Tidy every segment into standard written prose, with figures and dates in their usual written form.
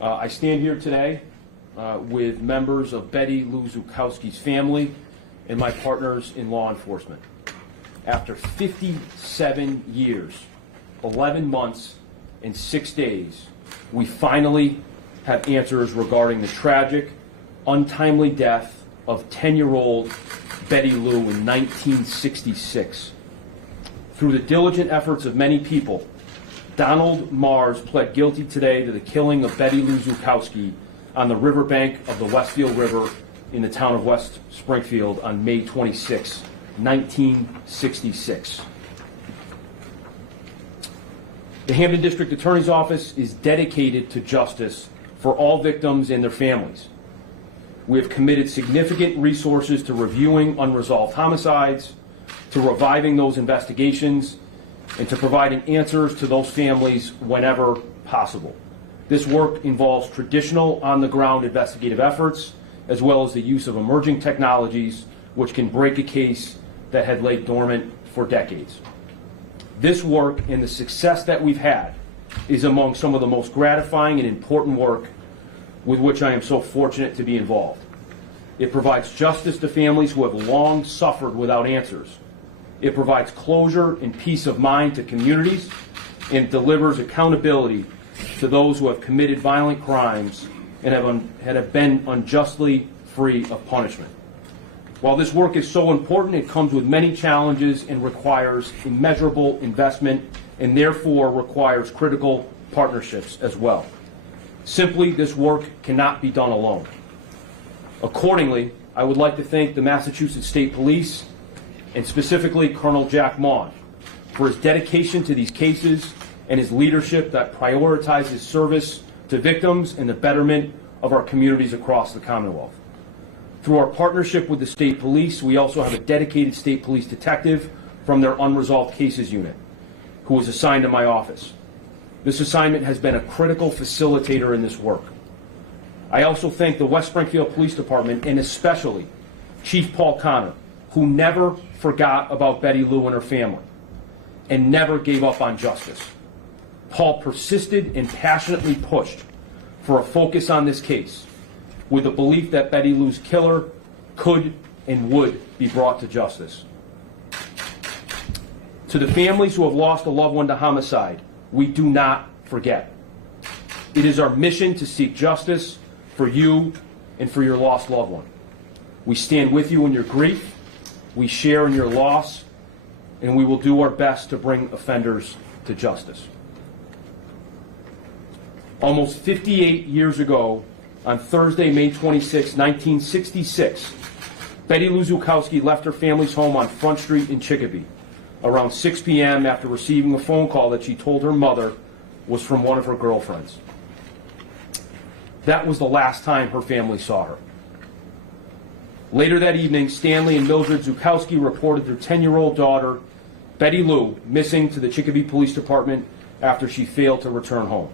I stand here today with members of Betty Lou Zukowski's family and my partners in law enforcement. After 57 years, 11 months, and 6 days, we finally have answers regarding the tragic, untimely death of 10-year-old Betty Lou in 1966. Through the diligent efforts of many people, Donald Mars pled guilty today to the killing of Betty Lou Zukowski on the riverbank of the Westfield River in the town of West Springfield on May 26, 1966. The Hampden District Attorney's Office is dedicated to justice for all victims and their families. We have committed significant resources to reviewing unresolved homicides, to reviving those investigations, and to providing answers to those families whenever possible. This work involves traditional on-the-ground investigative efforts, as well as the use of emerging technologies which can break a case that had laid dormant for decades. This work and the success that we've had is among some of the most gratifying and important work with which I am so fortunate to be involved. It provides justice to families who have long suffered without answers. It provides closure and peace of mind to communities, and delivers accountability to those who have committed violent crimes and have been unjustly free of punishment. While this work is so important, it comes with many challenges and requires immeasurable investment, and therefore requires critical partnerships as well. Simply, this work cannot be done alone. Accordingly, I would like to thank the Massachusetts State Police, and specifically Colonel Jack Maughan, for his dedication to these cases and his leadership that prioritizes service to victims and the betterment of our communities across the Commonwealth. Through our partnership with the State Police, we also have a dedicated State Police detective from their Unresolved Cases Unit, who was assigned to my office. This assignment has been a critical facilitator in this work. I also thank the West Springfield Police Department, and especially Chief Paul Connor, who never forgot about Betty Lou and her family, and never gave up on justice. Paul persisted and passionately pushed for a focus on this case, with the belief that Betty Lou's killer could and would be brought to justice. To the families who have lost a loved one to homicide, we do not forget. It is our mission to seek justice for you and for your lost loved one. We stand with you in your grief, we share in your loss, and we will do our best to bring offenders to justice. Almost 58 years ago, on Thursday, May 26, 1966, Betty Lou Zukowski left her family's home on Front Street in Chicopee around 6 p.m. after receiving a phone call that she told her mother was from one of her girlfriends. That was the last time her family saw her. Later that evening, Stanley and Mildred Zukowski reported their 10-year-old daughter, Betty Lou, missing to the Chicopee Police Department after she failed to return home.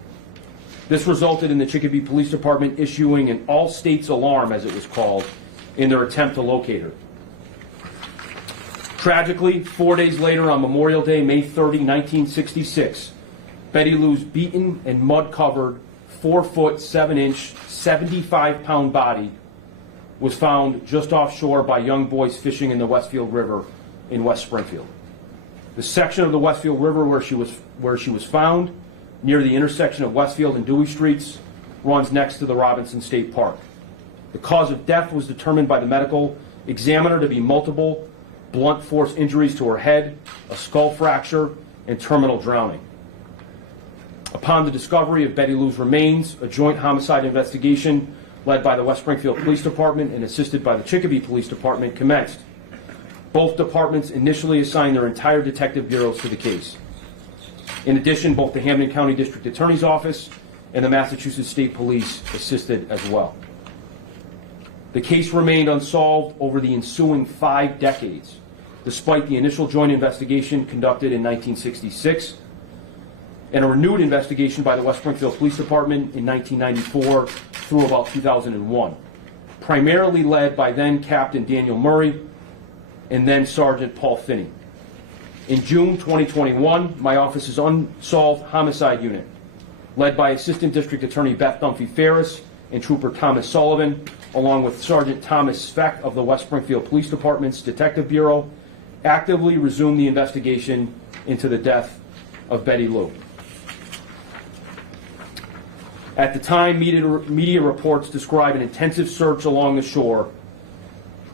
This resulted in the Chicopee Police Department issuing an all-states alarm, as it was called, in their attempt to locate her. Tragically, 4 days later, on Memorial Day, May 30, 1966, Betty Lou's beaten and mud-covered 4-foot 7-inch, 75-pound body was found just offshore by young boys fishing in the Westfield River in West Springfield. The section of the Westfield River where she was found, near the intersection of Westfield and Dewey Streets, runs next to the Robinson State Park. The cause of death was determined by the medical examiner to be multiple blunt force injuries to her head, a skull fracture, and terminal drowning. Upon the discovery of Betty Lou's remains, a joint homicide investigation led by the West Springfield Police Department and assisted by the Chicopee Police Department commenced. Both departments initially assigned their entire detective bureaus to the case. In addition, both the Hampden County District Attorney's Office and the Massachusetts State Police assisted as well. The case remained unsolved over the ensuing 5 decades, despite the initial joint investigation conducted in 1966 and a renewed investigation by the West Springfield Police Department in 1994 through about 2001, primarily led by then Captain Daniel Murray and then Sergeant Paul Finney. In June 2021, my office's Unsolved Homicide Unit led by Assistant District Attorney Beth Dunphy Ferris and Trooper Thomas Sullivan, along with Sergeant Thomas Speck of the West Springfield Police Department's Detective Bureau, actively resumed the investigation into the death of Betty Lou. At the time, media reports describe an intensive search along the shore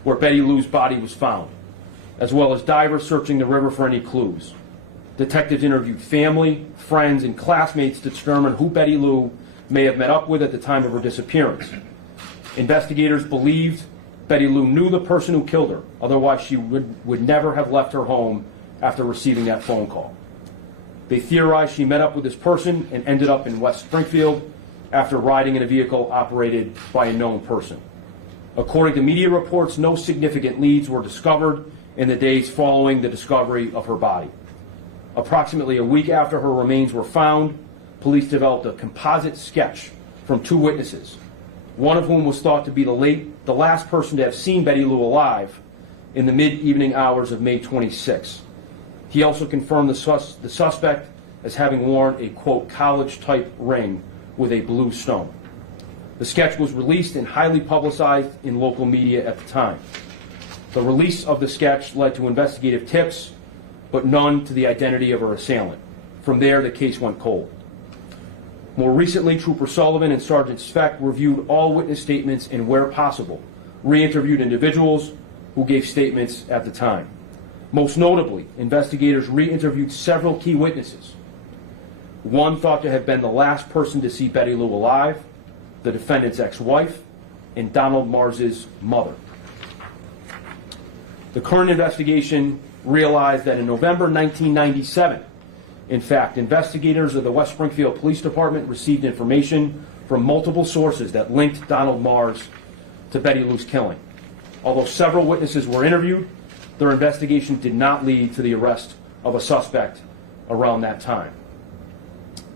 where Betty Lou's body was found, as well as divers searching the river for any clues. Detectives interviewed family, friends, and classmates to determine who Betty Lou may have met up with at the time of her disappearance. Investigators believed Betty Lou knew the person who killed her, otherwise she would never have left her home after receiving that phone call. They theorized she met up with this person and ended up in West Springfield after riding in a vehicle operated by a known person. According to media reports, no significant leads were discovered in the days following the discovery of her body. Approximately a week after her remains were found, police developed a composite sketch from two witnesses, one of whom was thought to be the last person to have seen Betty Lou alive in the mid-evening hours of May 26. He also confirmed the suspect as having worn a, quote, college-type ring with a blue stone. The sketch was released and highly publicized in local media at the time. The release of the sketch led to investigative tips, but none to the identity of her assailant. From there, the case went cold. More recently, Trooper Sullivan and Sergeant Speck reviewed all witness statements and, where possible, re-interviewed individuals who gave statements at the time. Most notably, investigators re-interviewed several key witnesses. One thought to have been the last person to see Betty Lou alive, the defendant's ex-wife, and Donald Mars's mother. The current investigation realized that in November 1997, in fact, investigators of the West Springfield Police Department received information from multiple sources that linked Donald Mars to Betty Lou's killing. Although several witnesses were interviewed, their investigation did not lead to the arrest of a suspect around that time.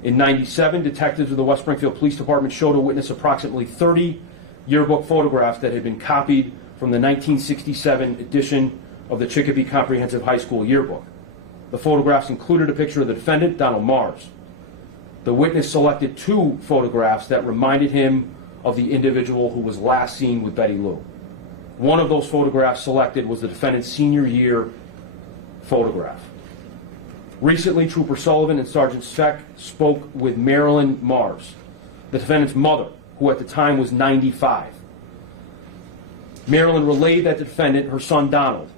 In '97, detectives of the West Springfield Police Department showed a witness approximately 30 yearbook photographs that had been copied from the 1967 edition of the Chicopee Comprehensive High School yearbook. The photographs included a picture of the defendant, Donald Mars. The witness selected two photographs that reminded him of the individual who was last seen with Betty Lou. One of those photographs selected was the defendant's senior year photograph. Recently, Trooper Sullivan and Sergeant Speck spoke with Marilyn Mars, the defendant's mother, who at the time was 95. Marilyn relayed that the defendant, her son Donald,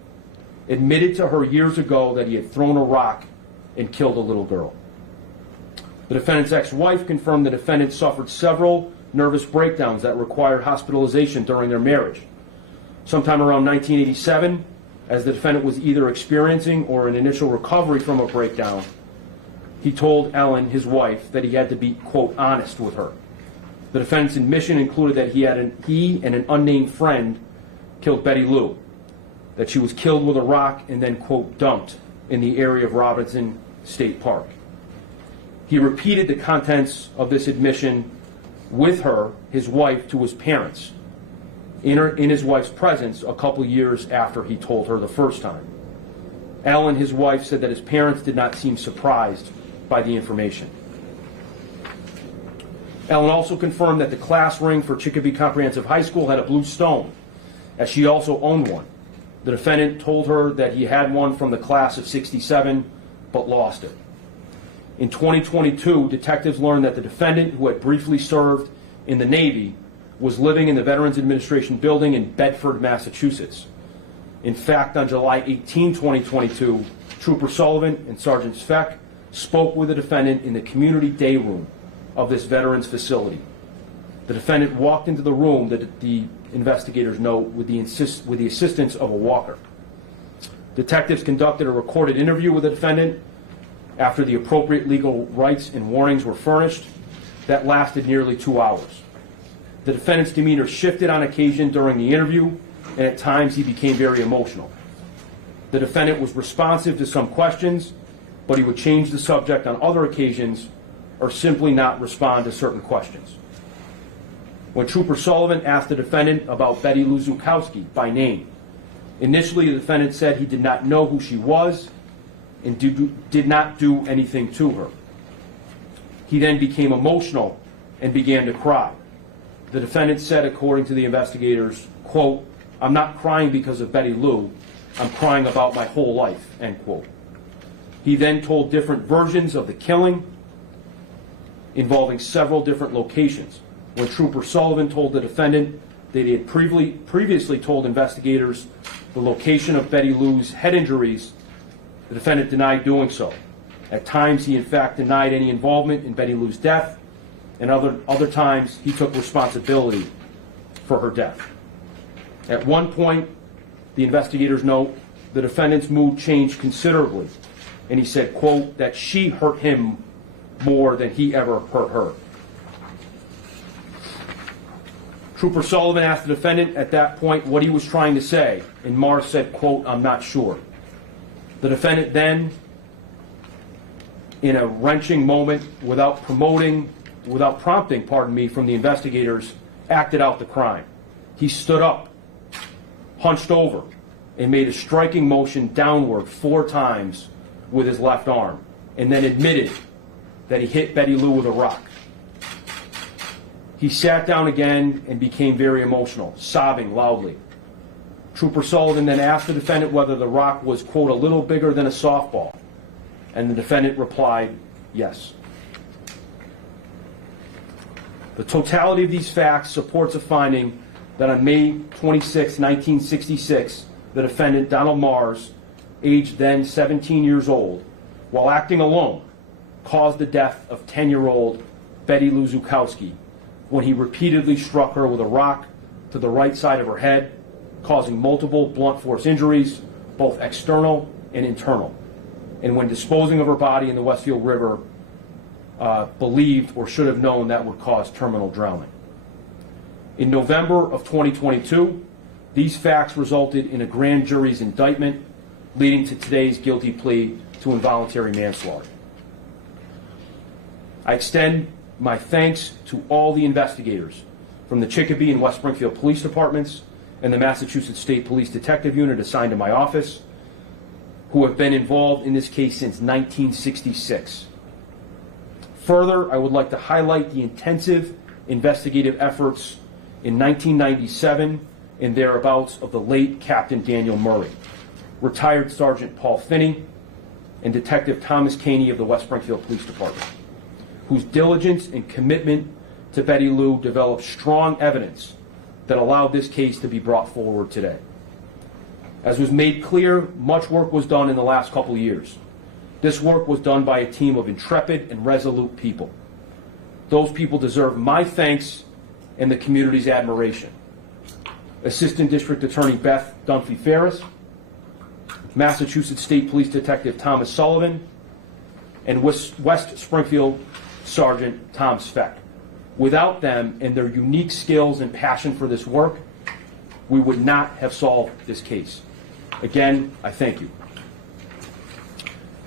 admitted to her years ago that he had thrown a rock and killed a little girl. The defendant's ex-wife confirmed the defendant suffered several nervous breakdowns that required hospitalization during their marriage. Sometime around 1987, as the defendant was either experiencing or in initial recovery from a breakdown, he told Ellen, his wife, that he had to be, quote, honest with her. The defendant's admission included that he and an unnamed friend killed Betty Lou, that she was killed with a rock and then, quote, dumped in the area of Robinson State Park. He repeated the contents of this admission with her, his wife, to his parents, in his wife's presence a couple years after he told her the first time. Ellen, his wife, said that his parents did not seem surprised by the information. Ellen also confirmed that the class ring for Chicopee Comprehensive High School had a blue stone, as she also owned one. The defendant told her that he had one from the class of '67, but lost it. In 2022, detectives learned that the defendant, who had briefly served in the Navy, was living in the Veterans Administration building in Bedford, Massachusetts. In fact, on July 18, 2022, Trooper Sullivan and Sergeant Speck spoke with the defendant in the community day room of this veterans facility. The defendant walked into the room, that the investigators note, with the assistance of a walker. Detectives conducted a recorded interview with the defendant after the appropriate legal rights and warnings were furnished. That lasted nearly 2 hours. The defendant's demeanor shifted on occasion during the interview, and at times he became very emotional. The defendant was responsive to some questions, but he would change the subject on other occasions or simply not respond to certain questions. When Trooper Sullivan asked the defendant about Betty Lou Zukowski by name, initially the defendant said he did not know who she was and did not do anything to her. He then became emotional and began to cry. The defendant said, according to the investigators, quote, "I'm not crying because of Betty Lou. I'm crying about my whole life," end quote. He then told different versions of the killing involving several different locations. When Trooper Sullivan told the defendant that he had previously told investigators the location of Betty Lou's head injuries, the defendant denied doing so. At times, he in fact denied any involvement in Betty Lou's death, and other times he took responsibility for her death. At one point, the investigators note, the defendant's mood changed considerably, and he said, quote, that she hurt him more than he ever hurt her. Trooper Sullivan asked the defendant at that point what he was trying to say, and Mars said, quote, "I'm not sure." The defendant then, in a wrenching moment, without prompting, from the investigators, acted out the crime. He stood up, hunched over, and made a striking motion downward 4 times with his left arm, and then admitted that he hit Betty Lou with a rock. He sat down again and became very emotional, sobbing loudly. Trooper Sullivan then asked the defendant whether the rock was, quote, "a little bigger than a softball," and the defendant replied, yes. The totality of these facts supports a finding that on May 26, 1966, the defendant, Donald Mars, aged then 17 years old, while acting alone, caused the death of 10-year-old Betty Lou Zukowski when he repeatedly struck her with a rock to the right side of her head, causing multiple blunt force injuries, both external and internal, and when disposing of her body in the Westfield River, believed or should have known that would cause terminal drowning. In November of 2022, these facts resulted in a grand jury's indictment, leading to today's guilty plea to involuntary manslaughter. I extend my thanks to all the investigators from the Chicopee and West Springfield Police Departments and the Massachusetts State Police Detective Unit assigned to my office, who have been involved in this case since 1966. Further, I would like to highlight the intensive investigative efforts in 1997 and thereabouts of the late Captain Daniel Murray, retired Sergeant Paul Finney, and Detective Thomas Caney of the West Springfield Police Department, whose diligence and commitment to Betty Lou developed strong evidence that allowed this case to be brought forward today. As was made clear, much work was done in the last couple of years. This work was done by a team of intrepid and resolute people. Those people deserve my thanks and the community's admiration. Assistant District Attorney Beth Dunphy Ferris, Massachusetts State Police Detective Thomas Sullivan, and West Springfield Sergeant Tom Speck. Without them and their unique skills and passion for this work, we would not have solved this case. Again, I thank you.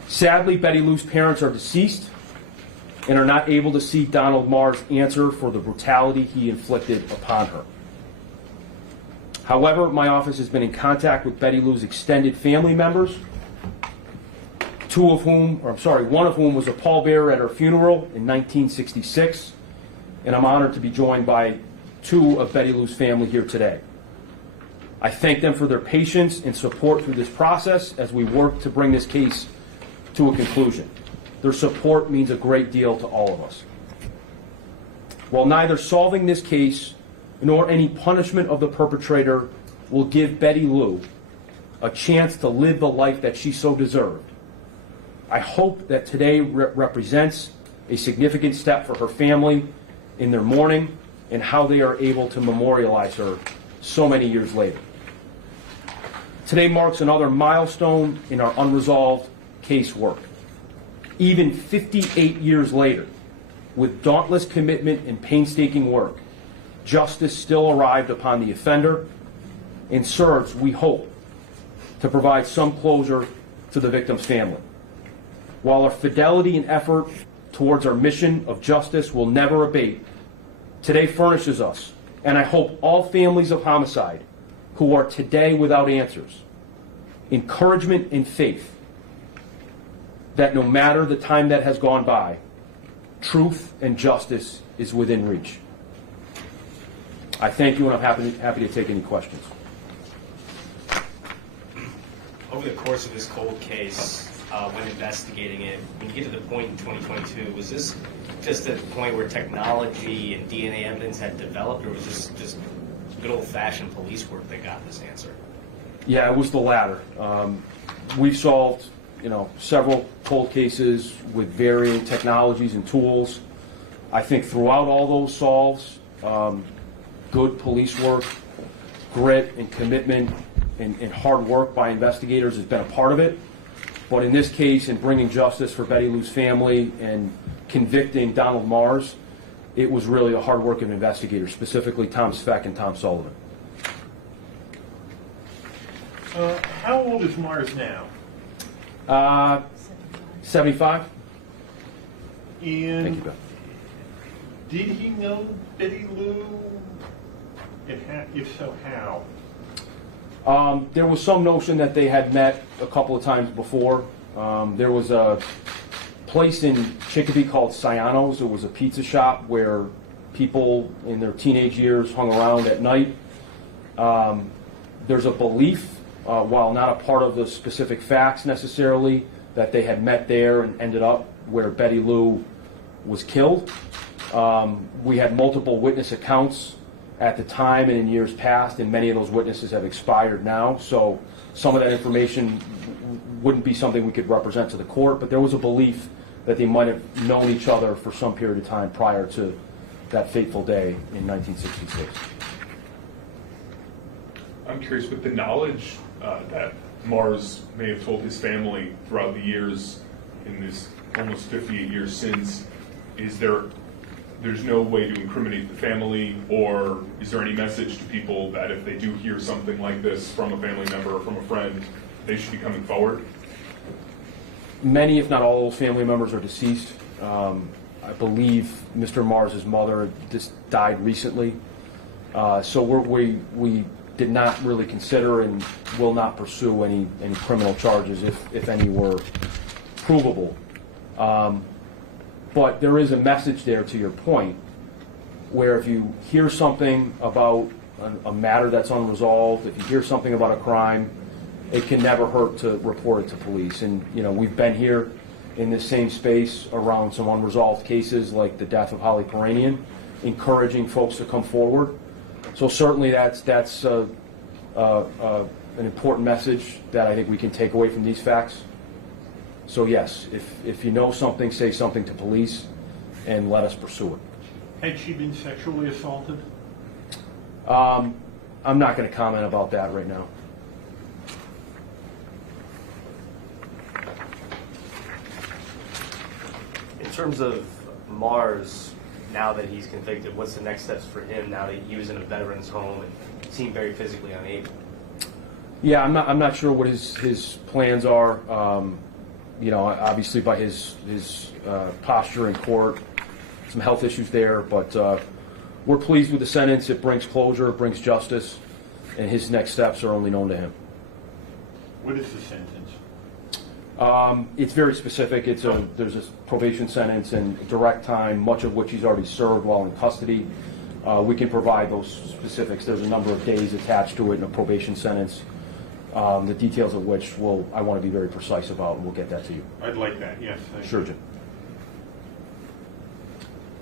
Sadly, Betty Lou's parents are deceased and are not able to see Donald Mars answer for the brutality he inflicted upon her. However, my office has been in contact with Betty Lou's extended family members, one of whom was a pallbearer at her funeral in 1966, and I'm honored to be joined by 2 of Betty Lou's family here today. I thank them for their patience and support through this process as we work to bring this case to a conclusion. Their support means a great deal to all of us. While neither solving this case nor any punishment of the perpetrator will give Betty Lou a chance to live the life that she so deserved, I hope that today represents a significant step for her family in their mourning and how they are able to memorialize her so many years later. Today marks another milestone in our unresolved case work. Even 58 years later, with dauntless commitment and painstaking work, justice still arrived upon the offender and serves, we hope, to provide some closure to the victim's family. While our fidelity and effort towards our mission of justice will never abate, today furnishes us, and I hope all families of homicide who are today without answers, encouragement and faith that no matter the time that has gone by, truth and justice is within reach. I thank you, and I'm happy to take any questions. Over the course of this cold case, when investigating it, when you get to the point in 2022, was this just a point where technology and DNA evidence had developed, or was this just good old-fashioned police work that got this answer? Yeah, it was the latter. We've solved, several cold cases with varying technologies and tools. I think throughout all those solves, good police work, grit and commitment and hard work by investigators has been a part of it. But in this case, in bringing justice for Betty Lou's family and convicting Donald Mars, it was really the hard work of investigators, specifically Tom Speck and Tom Sullivan. How old is Mars now? 75. And Thank you, Bill. did he know Betty Lou? If so, how? There was some notion that they had met a couple of times before. There was a place in Chicopee called Ciano's. It was a pizza shop where people in their teenage years hung around at night. There's a belief, while not a part of the specific facts necessarily, that they had met there and ended up where Betty Lou was killed. We had multiple witness accounts at the time and in years past, and many of those witnesses have expired now. So some of that information wouldn't be something we could represent to the court, but there was a belief that they might have known each other for some period of time prior to that fateful day in 1966. I'm curious, with the knowledge that Mars may have told his family throughout the years in this almost 58 years since, there's no way to incriminate the family, or is there any message to people that if they do hear something like this from a family member or from a friend, they should be coming forward? Many, if not all, those family members are deceased. I believe Mr. Mars's mother just died recently. So we did not really consider and will not pursue any criminal charges if any were provable. But there is a message there, to your point, where if you hear something about a matter that's unresolved, if you hear something about a crime, it can never hurt to report it to police. And we've been here in this same space around some unresolved cases like the death of Holly Peranian, encouraging folks to come forward. So certainly that's an important message that I think we can take away from these facts. So yes, if you know something, say something to police and let us pursue it. Had she been sexually assaulted? I'm not going to comment about that right now. In terms of Mars, now that he's convicted, what's the next steps for him now that he was in a veteran's home and seemed very physically unable? Yeah, I'm not sure what his plans are. Obviously by his posture in court, some health issues there, but we're pleased with the sentence. It brings closure, it brings justice, and his next steps are only known to him. What is the sentence? It's very specific. There's a probation sentence and direct time, much of which he's already served while in custody. We can provide those specifics. There's a number of days attached to it in a probation sentence, the details of which I want to be very precise about, and we'll get that to you. I'd like that, yes. Sure, Jim.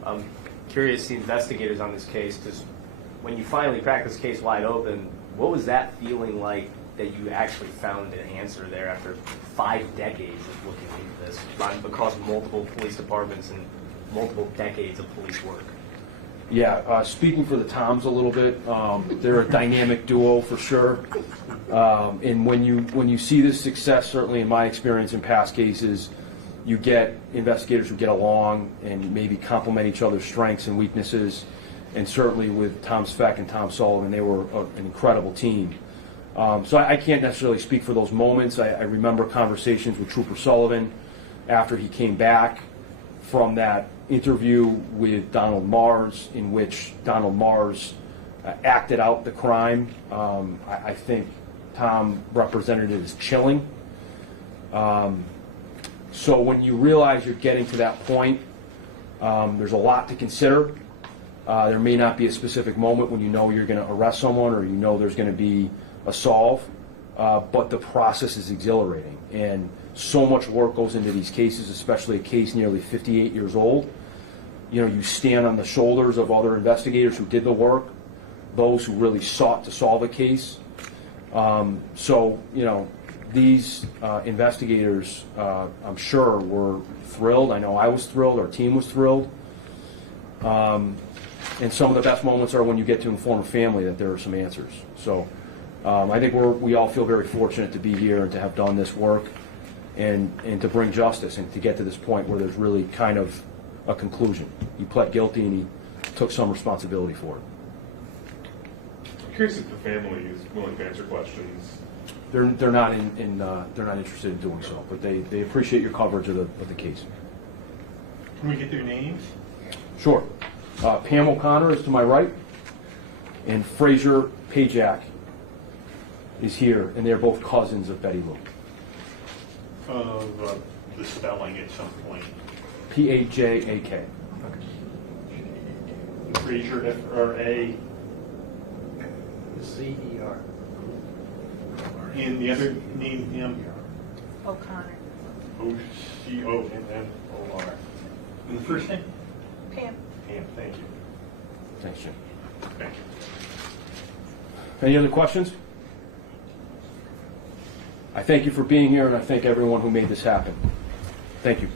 I'm curious, the investigators on this case, because when you finally cracked this case wide open, what was that feeling like that you actually found an answer there after 5 decades of looking into this, across multiple police departments and multiple decades of police work? Yeah, speaking for the Toms a little bit, they're a dynamic duo for sure. And when you see this success, certainly in my experience in past cases, you get investigators who get along and maybe complement each other's strengths and weaknesses. And certainly with Tom Speck and Tom Sullivan, they were an incredible team. So I can't necessarily speak for those moments. I remember conversations with Trooper Sullivan after he came back from that interview with Donald Mars, in which Donald Mars acted out the crime. I think Tom represented it as chilling. So when you realize you're getting to that point, There's a lot to consider. There may not be a specific moment when you know you're going to arrest someone or you know there's going to be a solve, but the process is exhilarating. And so much work goes into these cases, especially a case nearly 58 years old. You know, you stand on the shoulders of other investigators who did the work, those who really sought to solve a case. So, you know, these investigators, I'm sure, were thrilled. I know I was thrilled. Our team was thrilled. And some of the best moments are when you get to inform a family that there are some answers. So I think we all feel very fortunate to be here and to have done this work and to bring justice and to get to this point where there's really kind of a conclusion. He pled guilty and he took some responsibility for it. I'm curious if the family is willing to answer questions. They're not they're not interested in doing so, but they appreciate your coverage of the case. Can we get their names? Sure. Pam O'Connor is to my right, and Fraser Pajak is here, and they're both cousins of Betty Lou. Of the spelling at some point. P-A-J-A-K. Fraser, F-R-A. C-E-R. And the other name, him? O'Connor. O-C-O-N-N-O-R. And the first name? Pam. Pam, thank you. Thanks, Jim. Thank you. Any other questions? I thank you for being here, and I thank everyone who made this happen. Thank you.